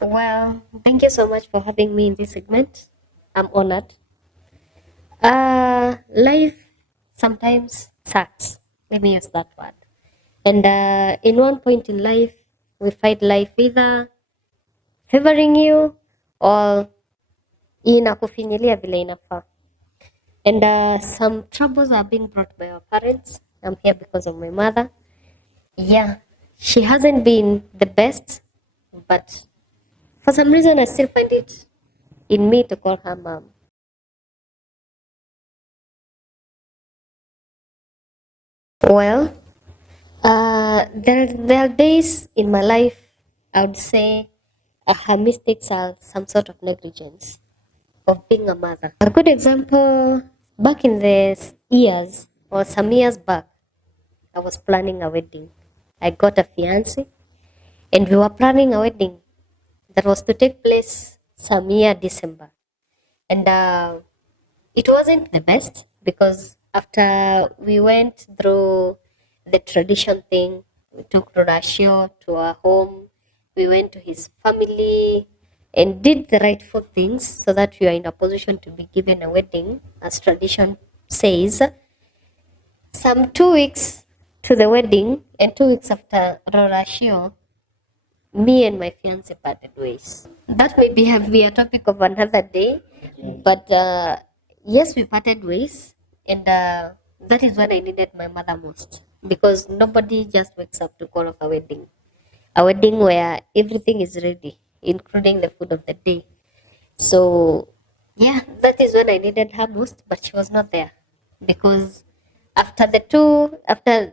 Well, thank you so much for having me in this segment. I'm honored. Life sometimes sucks. Let me use that word. And in one point in life, we find life either favoring you or inakufinyilia vile inafaa. And some troubles are being brought by our parents. I'm here because of my mother. Yeah, she hasn't been the best, but for some reason, I still find it in me to call her mom. Well, there are days in my life I would say her mistakes are some sort of negligence of being a mother. A good example, back in the years or some years back, I was planning a wedding. I got a fiance and we were planning a wedding that was to take place some year December. And it wasn't the best because after we went through the tradition thing, we took Rorashio to our home, we went to his family and did the rightful things so that we are in a position to be given a wedding, as tradition says. Some 2 weeks to the wedding and 2 weeks after Rorashio, me and my fiance parted ways. That may be a topic of another day, but yes, we parted ways, and that is when I needed my mother most because nobody just wakes up to call off a wedding where everything is ready, including the food of the day. So, yeah, that is when I needed her most, but she was not there because after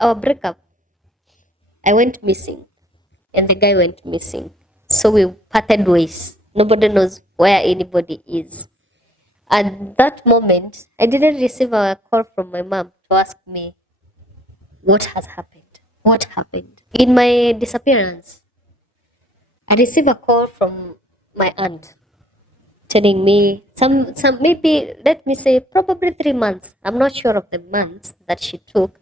our breakup, I went missing and the guy went missing. So we parted ways. Nobody knows where anybody is. At that moment, I didn't receive a call from my mom to ask me what has happened. What happened? In my disappearance, I received a call from my aunt telling me some maybe let me say probably 3 months. I'm not sure of the months that she took,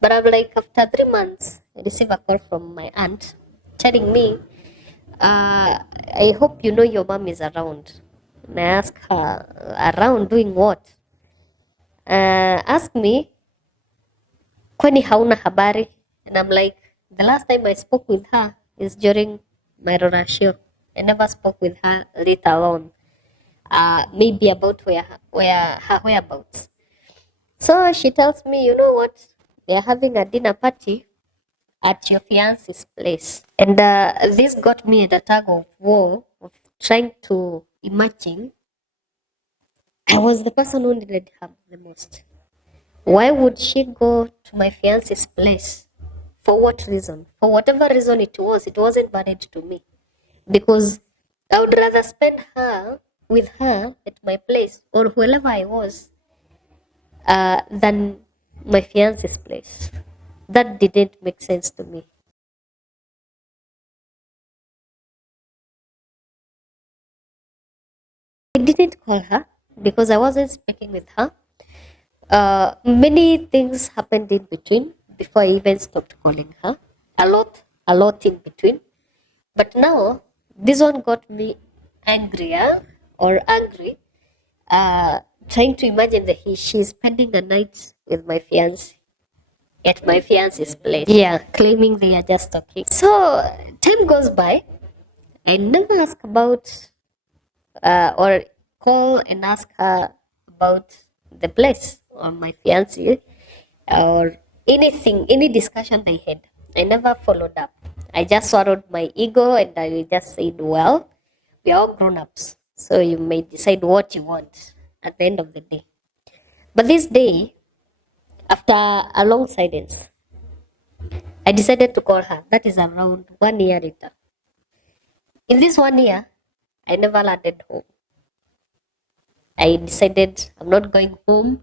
but I'm like after 3 months, I received a call from my aunt telling me I hope you know your mom is around. And I ask her, around doing what? Ask me, kwani hauna habari? And I'm like, the last time I spoke with her is during my Rorashio. I never spoke with her later on. Maybe about where her whereabouts. So she tells me, you know what? They're having a dinner party at your fiance's place. And this got me at a tug of war of trying to imagine I was the person who needed her the most. Why would she go to my fiance's place? For what reason? For whatever reason it wasn't valid to me. Because I would rather spend her with her at my place or wherever I was than my fiance's place. That didn't make sense to me. I didn't call her because I wasn't speaking with her. Many things happened in between before I even stopped calling her. A lot in between. But now, this one got me angrier or angry, trying to imagine that she's spending a night with my fiance at my fiance's place. Yeah, claiming they are just talking. So, time goes by. I never ask about or call and ask her about the place or my fiance or anything, any discussion they had. I never followed up. I just swallowed my ego and I just said, well, we are all grown ups. So you may decide what you want at the end of the day. But this day, after a long silence, I decided to call her. That is around 1 year later. In this 1 year, I never landed home. I decided I'm not going home.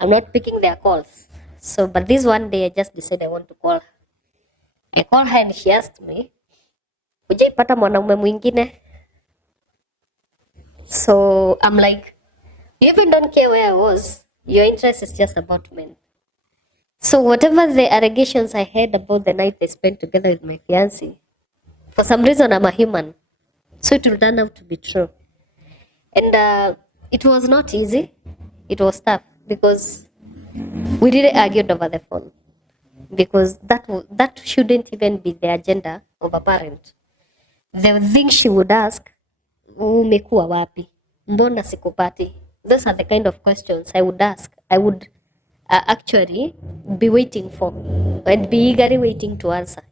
I'm not picking their calls. So, but this one day, I just decided I want to call her. I called her and she asked me, hujaipata mwanaume mwingine? So I'm like, you even don't care where I was. Your interest is just about men. So whatever the allegations I had about the night they spent together with my fiancé, for some reason I'm a human. So it will turn out to be true. And it was not easy. It was tough because we really argued over the phone because that shouldn't even be the agenda of a parent. The thing she would ask, umekuwa wapi? Mbona sikupati? Those are the kind of questions I would ask. I would actually be waiting for. I'd be eagerly waiting to answer,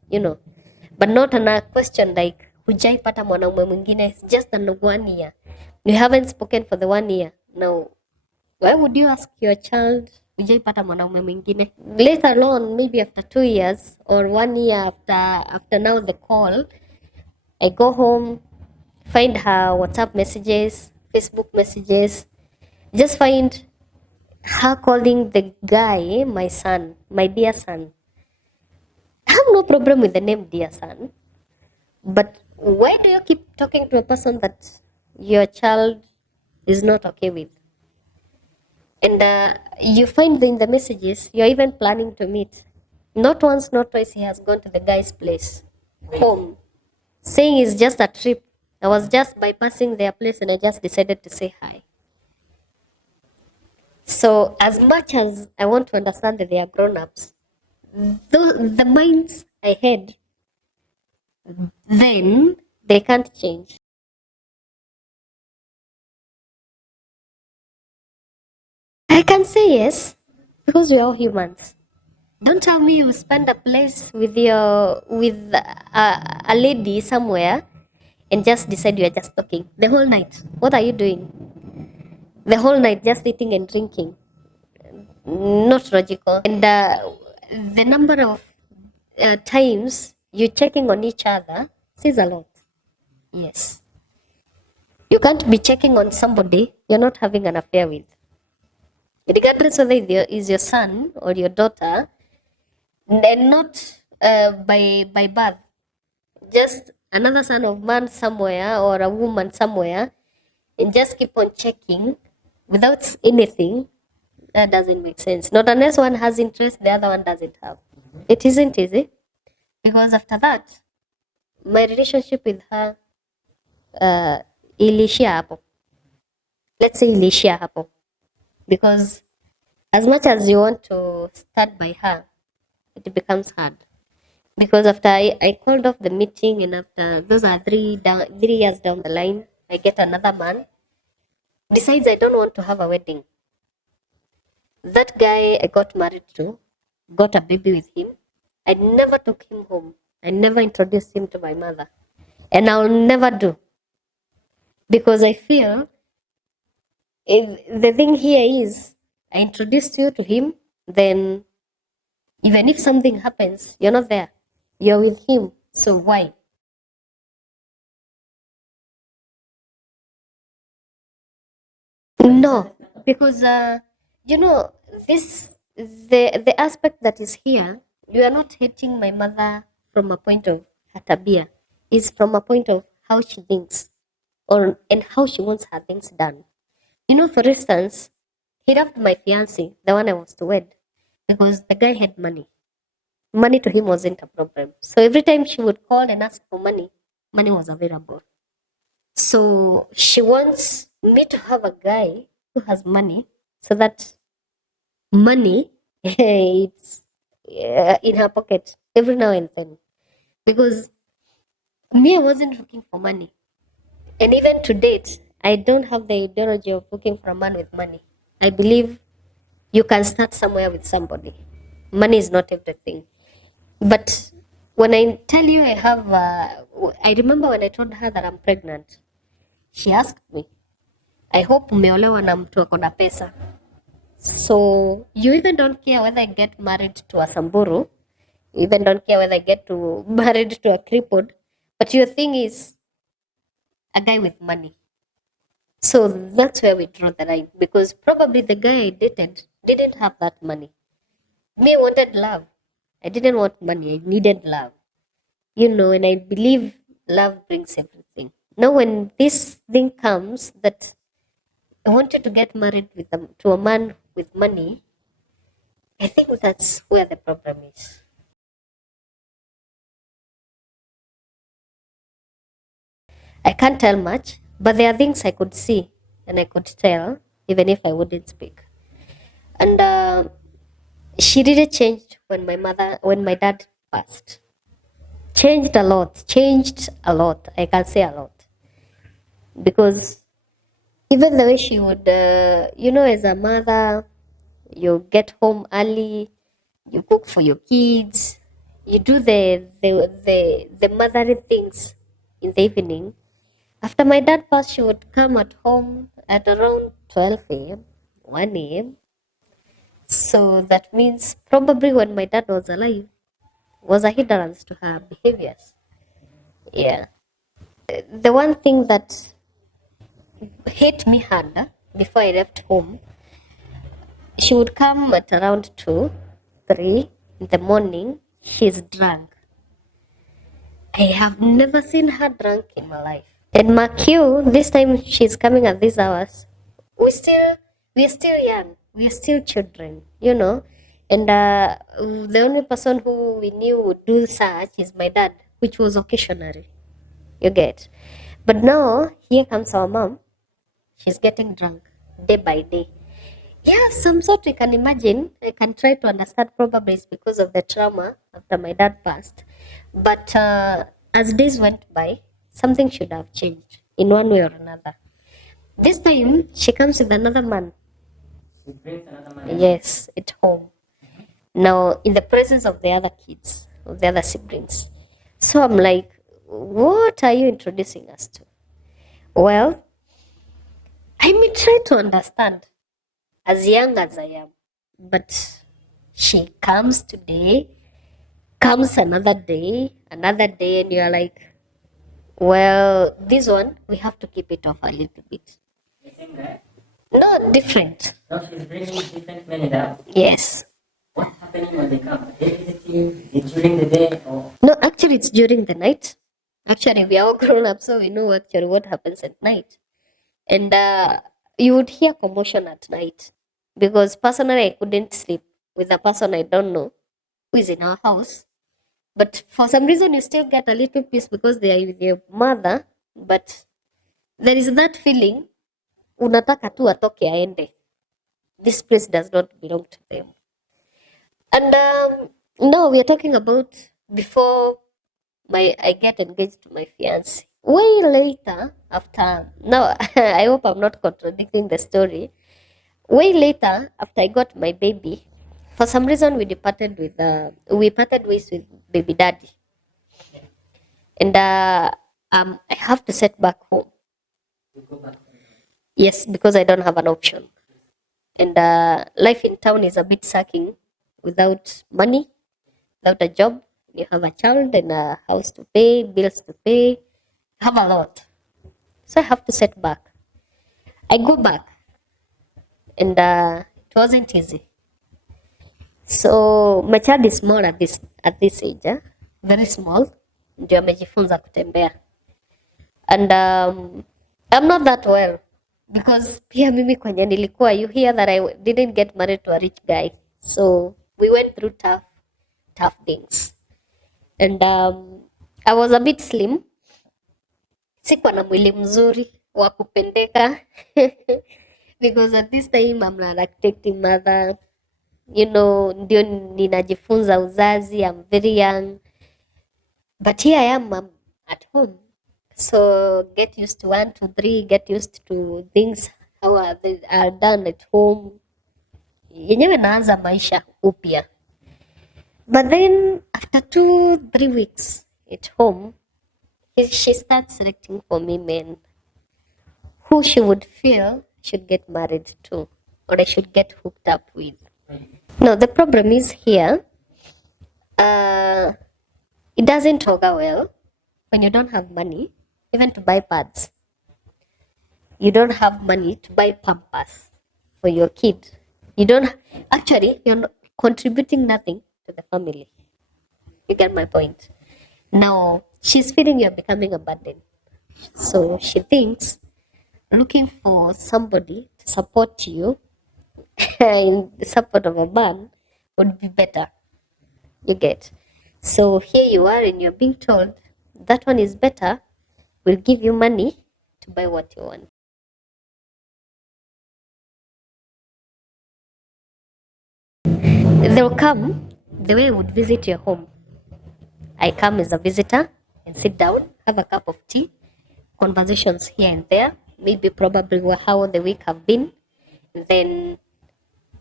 But not a question like, hujaipata mwanaume mwingine, it's just an 1 year. You haven't spoken for the 1 year. Now, why would you ask your child, hujaipata mwanaume mwingine? Later alone, maybe after 2 years or 1 year after now the call, I go home, find her WhatsApp messages, Facebook messages, just find her calling the guy my son, my dear son. I have no problem with the name dear son, but why do you keep talking to a person that your child is not okay with? And you find in the messages you're even planning to meet. Not once, not twice, he has gone to the guy's place, home, saying it's just a trip. I was just bypassing their place and I just decided to say hi. So, as much as I want to understand that they are grown ups, the minds I had then, they can't change. I can say yes because we're all humans. Don't tell me you spend a place with a lady somewhere and just decide you're just talking the whole night. What are you doing? The whole night just eating and drinking. Not logical. And the number of times you checking on each other says a lot. Yes. You can't be checking on somebody you're not having an affair with. Regardless whether is your son or your daughter, and not by birth, just another son of man somewhere or a woman somewhere, and just keep on checking without anything, that doesn't make sense. Not unless one has interest, the other one doesn't have. It isn't easy because after that, my relationship with her ilishia hapo. Let's say ilishia hapo because as much as you want to start by her, it becomes hard. Because after I called off the meeting and after those are 3 years down the line, I get another man. Besides, I don't want to have a wedding. That guy I got married to, got a baby with him. I never took him home. I never introduced him to my mother. And I'll never do. Because I feel if the thing here is I introduced you to him, then even if something happens, you're not there. You're with him. So why? No, because you know this the aspect that is here. You are not hating my mother from a point of her tabia. Is from a point of how she thinks, or and how she wants her things done. For instance, he loved my fiance, the one I was to wed, because the guy had money. Money to him wasn't a problem. So every time she would call and ask for money, money was available. So she wants me to have a guy who has money so that money it's in her pocket every now and then. Because me, I wasn't looking for money. And even to date, I don't have the ideology of looking for a man with money. I believe you can start somewhere with somebody. Money is not everything. But when I tell you I remember when I told her that I'm pregnant, she asked me, I hope umeolewa na mtu ako na pesa. So you even don't care whether I get married to a Samburu, you even don't care whether I get to married to a crippled, but your thing is a guy with money. So that's where we draw the line because probably the guy I dated didn't have that money. Me, I wanted love. I didn't want money. I needed love. And I believe love brings everything. Now, when this thing comes that I wanted to get married to a man with money, I think that's where the problem is. I can't tell much, but there are things I could see and I could tell, even if I wouldn't speak. And she really changed when my dad passed. Changed a lot. I can say a lot. Because even the way she would, as a mother, you get home early, you cook for your kids, you do the motherly things in the evening. After my dad passed, she would come at home at around 12 a.m., 1 a.m. So that means probably when my dad was alive, was a hindrance to her behaviors. Yeah. The one thing that hit me hard before I left home, she would come at around 2, 3 in the morning. She's drunk. I have never seen her drunk in my life. And mark you, this time she's coming at these hours. We still, we are still young. We are still children, And the only person who we knew would do such is my dad, which was occasionally. You get. But now, here comes our mom. She's getting drunk day by day. Yeah, some sort we can imagine. I can try to understand. Probably it's because of the trauma after my dad passed. But as days went by, something should have changed in one way or another. This time, she comes with another man. She brings another man. Yes, at home. Now, in the presence of the other kids, of the other siblings. So I'm like, what are you introducing us to? Well, I may try to understand as young as I am, but she comes today, comes another day, and you're like, well, this one, we have to keep it off a little bit. Same guy. No, different. Now she's bringing different men in the house. Yes. What's happening when they come? They visit you? Is it during the day or? No, actually, it's during the night. Actually, we are all grown up, so we know actually what happens at night. And you would hear commotion at night because personally, I couldn't sleep with a person I don't know who is in our house. But for some reason, you still get a little peace because they are with your mother. But there is that feeling, unataka tu atoke aende. This place does not belong to them. And now we are talking about before I get engaged to my fiance. Way later, after now, I hope I'm not contradicting the story. Way later, after I got my baby, for some reason we parted ways with baby daddy, and I have to set back home. You go back. Yes, because I don't have an option, and life in town is a bit sucking without money, without a job. You have a child and a house to pay, bills to pay, you have a lot. So I have to set back. I go back, and it wasn't easy. So my child is small at this age, very small. Ndio amejifunza kutembea, and I'm not that well because pia mimi kwenye nilikuwa, you hear that I didn't get married to a rich guy, so we went through tough things, and I was a bit slim, sikuwa na mwili mzuri wa kupendeka because at this time I'm a lactating mother, ndio ninajifunza uzazi, I'm very young, but here I am, I'm at home, so get used to 1, 2, 3, get used to things how they are done at home, yenyewe naanza maisha upya. But then after 2, 3 weeks at home, she starts selecting for me men who she would feel should get married to or I should get hooked up with. Now the problem is here, it doesn't work out well when you don't have money even to buy pads. You don't have money to buy pampers for your kid. You're not contributing nothing to the family. You get my point. Now she's feeling you're becoming a burden. So she thinks looking for somebody to support you in the support of a man would be better. You get. So here you are and you're being told that one is better will give you money to buy what you want. They'll come the way I would visit your home. I come as a visitor and sit down, have a cup of tea, conversations here and there, maybe probably how the week have been. Then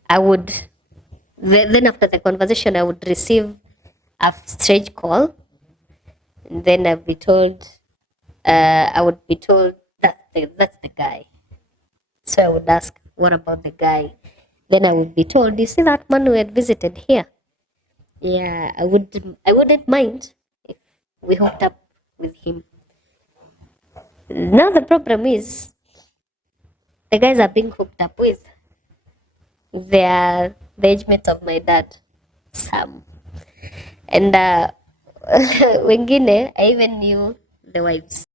I would, then after the conversation, I would receive a strange call. And then I would be told that's the guy. So I would ask, what about the guy? Then I would be told, you see that man who had visited here? Yeah, I wouldn't mind if we hooked up with him. Now the problem is the guys are being hooked up with. They are the age mates of my dad, Sam. And wengine, I even knew the wives.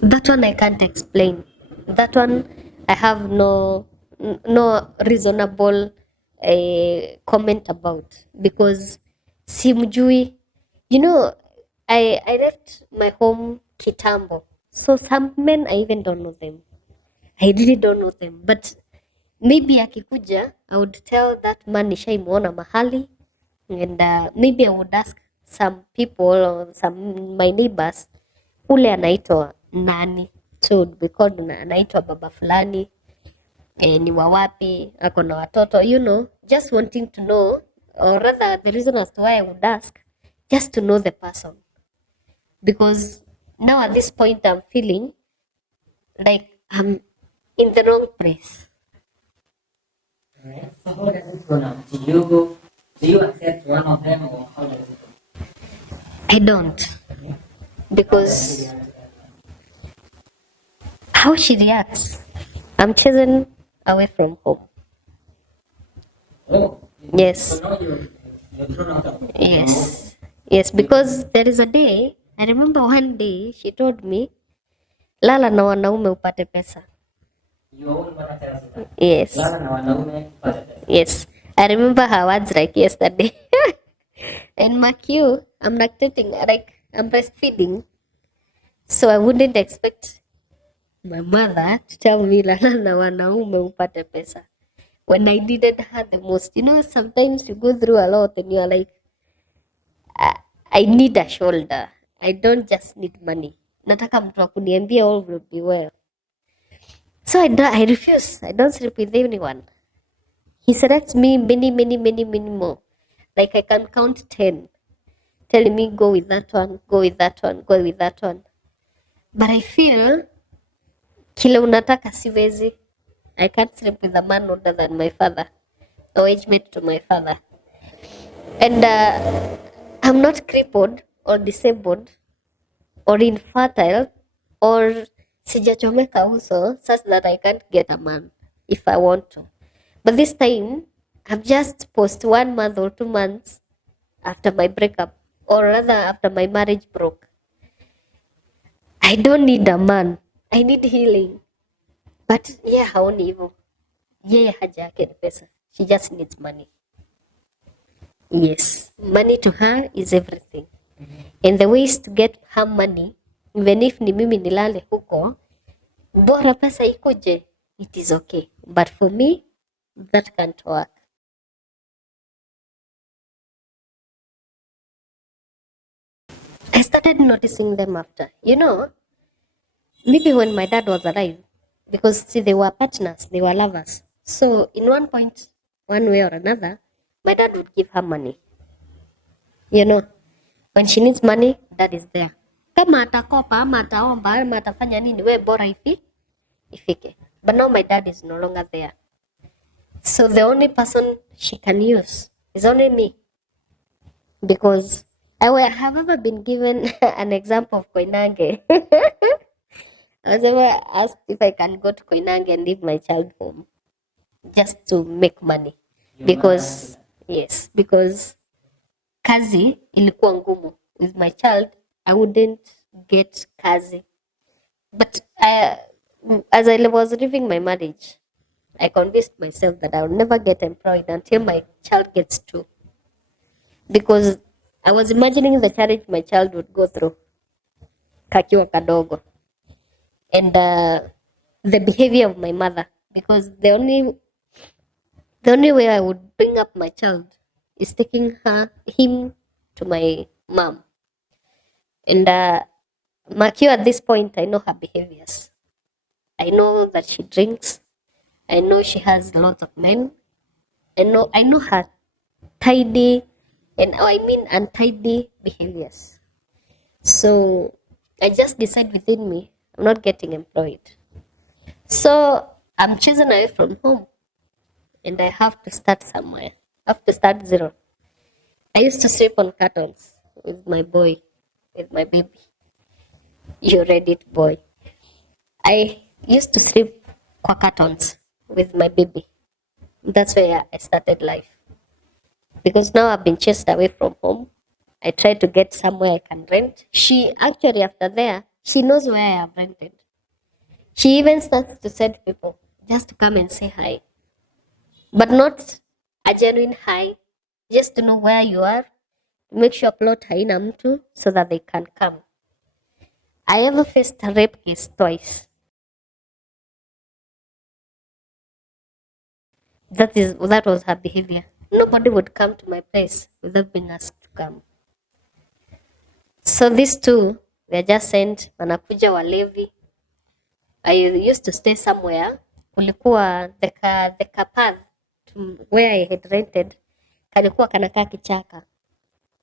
That one I can't explain. That one I have no reasonable comment about because simjui. You know, I left my home kitambo. So some men I even don't know them. I really don't know them. But maybe akikuja, I would tell that man nishaimuona mahali and maybe I would ask some people or some my neighbors ule anaitwa nani, so it would be called anaitwa baba fulani, ni wa wapi, ako na watoto, just wanting to know, or rather the reason as to why I would ask, just to know the person, because now at this point I'm feeling like I'm in the wrong place. Alright. So how does it go now? Do you accept one of them or how does it go? I don't, because how she reacts, I'm chasing away from home. Oh. Yes. So now you're thrown out of Yes. Yes, because there is a day, I remember one day she told me, lala na wanaume upate pesa. your own mother tells you that. Yes. Lala na wanaume pata pesa. Yes. I remember her words like yesterday. And mark you, I'm lactating, like I'm breastfeeding. So I wouldn't expect my mother to tell me lala na wanaume upate pesa. When I needed her the most. Sometimes you go through a lot and you're like, I need a shoulder. I don't just need money. Nataka mtu wa kuniambia all will be well. So I refuse. I don't sleep with anyone. He selects me many more. Like I can count 10. Telling me go with that one, go with that one, go with that one. But I feel kile unataka siwezi. I can't sleep with a man older than my father. Or age mate to my father. And I'm not crippled or disabled or infertile or sijachomeka also such that I can't get a man if I want to. But this time, I've just post 1 month or 2 months after my breakup, or rather after my marriage broke. I don't need a man. I need healing. But yeah, haoni hivyo. Yeye haja yake ni pesa. She just needs money. Yes, money to her is everything. And the ways to get her money, even if ni mimi nilale huko, bora pesa ikuje, it is okay. But for me, that can't work. I started noticing them after. Maybe when my dad was alive, because see, they were partners, they were lovers. So in one point, one way or another, my dad would give her money. When she needs money, dad is there. Kama atakopa ama ataomba ama atafanya nini, we bora ifike. But now my dad is no longer there. So the only person she can use is only me. Because have ever been given an example of Koinange. I was ever asked if I can go to Koinange and leave my child home just to make money. Because, yes, because kazi ilikuwa ngumu. With my child, I wouldn't get kazi. But as I was living my marriage, I convinced myself that I will never get employed until my child gets 2. Because I was imagining the challenge my child would go through kakiwa kadogo, and the behavior of my mother, because the only way I would bring up my child is taking him to my mom. And Makio, at this point, I know her behaviors. I know that she drinks. I know she has a lot of men. I know her tidy and I mean untidy behaviors. So I just decide within me, I'm not getting employed. So I'm choosing away from home and I have to start somewhere. I have to start zero. I used to sleep on cartons with my boy, with my baby. You read it, boy. I used to sleep kwa cartons with my baby. That's where I started life. Because now I've been chased away from home. I try to get somewhere I can rent. She actually, after there, she knows where I have rented. She even starts to send people just to come and say hi, but not a genuine hi, just to know where you are, make sure plot haina mtu so that they can come. I ever faced a rape case twice. That was her behavior. Nobody would come to my place without being asked to come. So these two, they're just sent, wanakuja walevi. I used to stay somewhere. Kulikuwa the path to where I had rented, kalikuwa kanakaa kichaka.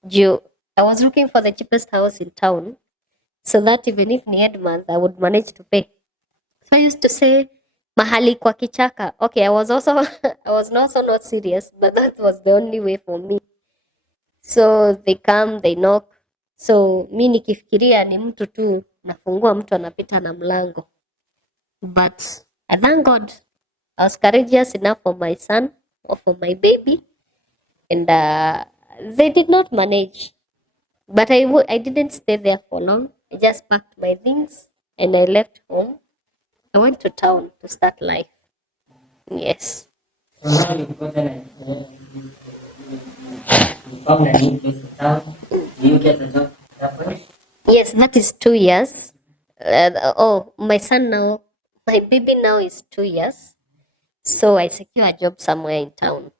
Juu, I was looking for the cheapest house in town so that even if ni end month, I would manage to pay. So I used to say, mahali kwa kichaka. Okay, I was also I was also not serious, but that was the only way for me. So they come, they knock. So mi nikifikiria ni mtu tu, nafungua mtu anapita na mlango. But I thank God I was courageous enough for my son or for my baby, and they did not manage. But I didn't stay there for long. I just packed my things and I left home. I went to town to start life. Yes. So now you've gotten you found a new place in town. Do you get a job that way? Yes, that is 2 years. My son now, my baby now is 2 years. So I secure a job somewhere in town.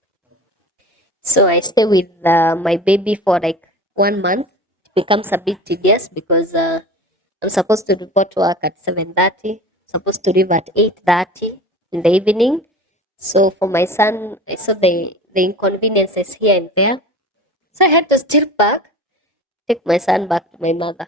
So I stay with my baby for like 1 month. It becomes a bit tedious because I'm supposed to report to work at 7:30. Supposed to leave at 8:30 in the evening. So for my son, I saw the inconveniences here and there. So I had to still take my son back to my mother.